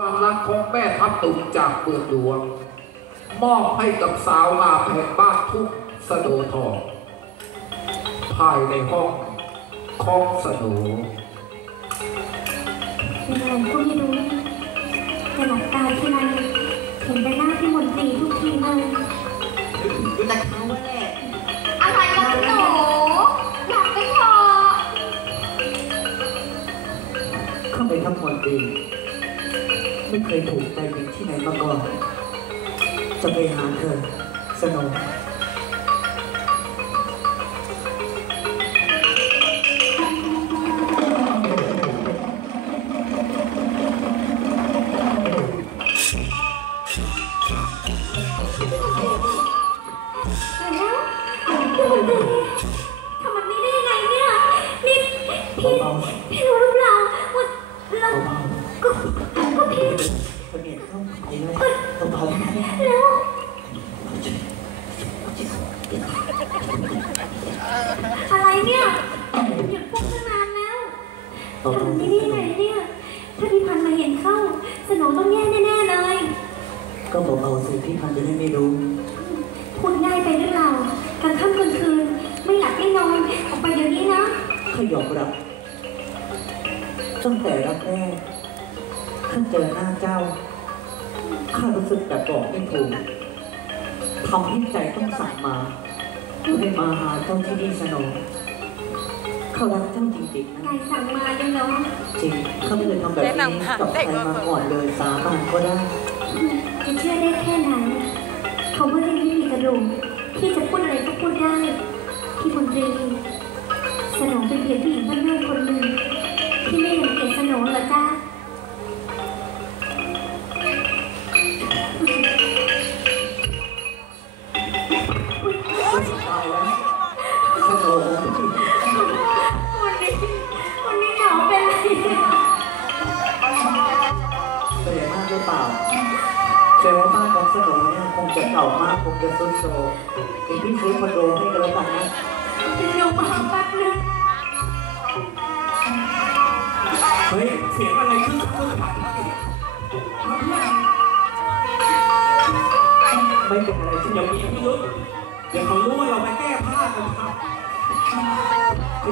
ความรักของแม่ทับตุงจากเปลือกหลวง มอบให้กับสาวงามแห่งบ้านทุกสะโดทองภายในห้องของสโนเป็นอะไรก็ไม่รู้แต่หลับตาทีไรเห็นแต่หน้าพี่มนตรีทุกทีเลยดูแต่เขาแหละอะไรกันหนูหลับไปเถอะเข้าไปทั้งหมดดี ไม่เคยถูกใจหญิงที่ไหนมาก่อน จะไปหาเธอสนอง เข้าไปเลยเบาๆนะแล้วอะไรเนี่ยหยุดพูดตั้งนานแล้วทำๆนี่ได้ยังไงเนี่ย ถ้าพี่พันมาเห็นเข้า สนองต้องแย่แน่ๆเลย ก็เบาๆสิพี่พันจะได้ไม่รู้พูดง่ายไปหรือเปล่ากลางค่ำกลางคืน ไม่หลับไม่นอนออกไปเดี๋ยวนี้นะขยอมรับตั้งแต่รักแรกข้าเจอหน้าเจ้า ข้ารู้สึกแต่บอกไม่ถูกทำให้ใจต้องสั่งมาให้มาหาเจ้าที่นี่สนองข้ารักเจ้าจริงๆใครนะสั่งมายังเนาะจริงข้าไม่เคยทำแบบนี้กับใครมาก่อนเลยสาบานก็ได้ จะเชื่อได้แค่ไหน จะเก่ามากคงจะซุดโทรมเดี๋ยวพี่ซื้อคอนโดให้กันแล้วกันนะเป็นลมมาแป๊บนึงเฮ้ย เสียงอะไรขึ้นขึ้นผักอีกไม่เป็นอะไรที่เดี๋ยัยวงมีพี่รุษเดี๋ยวเขารู้ว่าเราไปแก้ผ้ากันครับ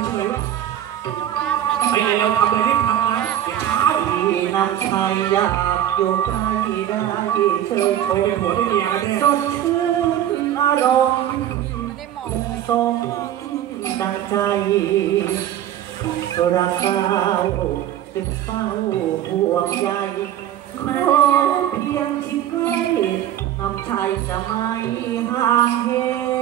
เฉยๆว่าไปเลยเราทำอะไรรีบทำนะเดี๋ยวเช้าที่นำชายยาก อยู่ใกล้ได้เชิญชมผัวเป็นเมียกันแน่สดชื่นอารมณ์ทรงดังใจรักสาตึกเฝ้าห่วงใยขอเพียงชิดใกล้นำชายจะไม่ห่างเหม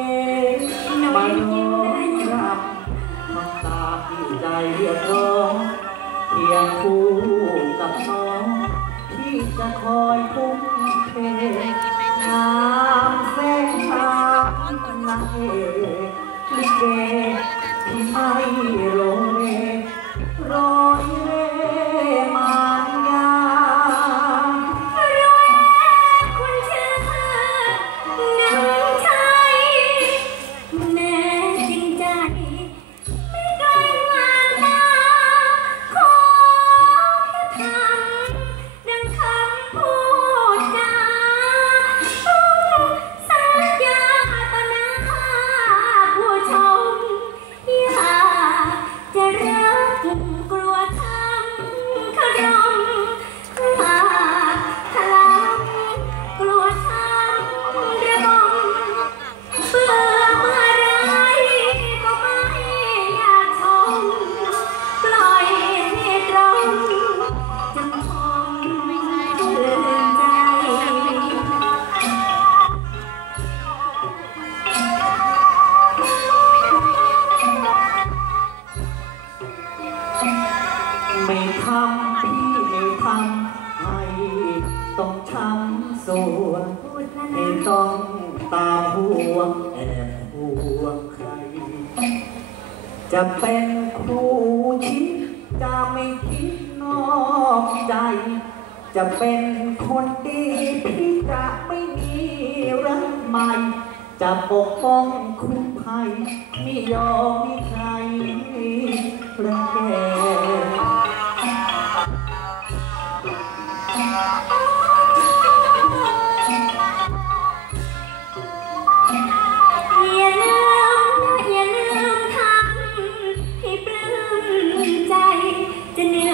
า จะเป็นครูชิดจะไม่คิดนอกใจ จะเป็นคนดีพี่จะไม่มีรักใหม่ จะปกป้องคุณภัยไม่ยอมมีใคร จะ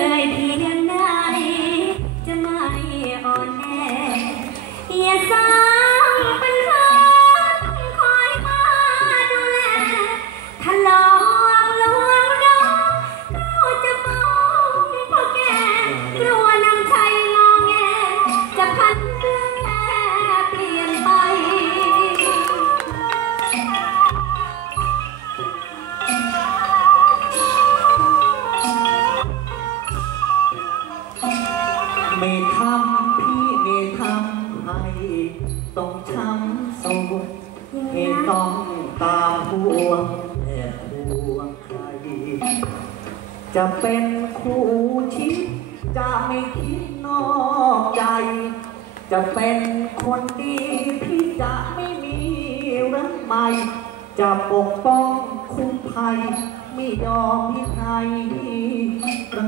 ไม่ทำพี่ไม่ทำให้ต้องช้ำโศกไม่ต้องตามห่วงแต่ห่วงใคร จะเป็นคู่ชิดจะไม่คิดนอกใจ จะเป็นคนดีพี่จะไม่มีรักใหม่ จะปกป้องคุ้มภัยไม่ยอมให้ใครรัง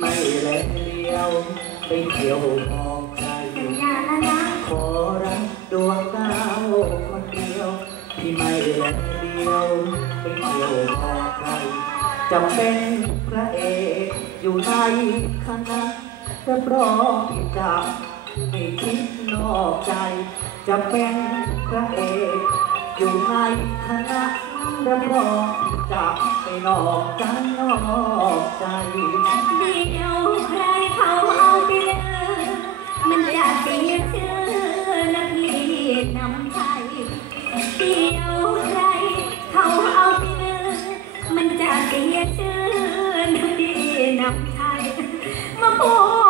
ไม่แลเลี้ยว ไปเที่ยวมองใครสัญญาแล้วนะขอรักดวงดาวคนเดียวที่ไม่แลเลี้ยว ไปเที่ยวมองใครจะเป็นพระเอกอยู่ในคณะรับรองที่จะไม่คิดนอกใจ จะเป็นพระเอกอยู่ในคณะ รับรองจะไม่นอกใจนนอกใจ เดี๋ยวใครเขาเอาไปเลยมันจะเสียชื่อนะพี่นำชัยเดี๋ยวใครเขาเอาไปเลยมันจะเสียชื่อนะพี่นำชัยมาพูด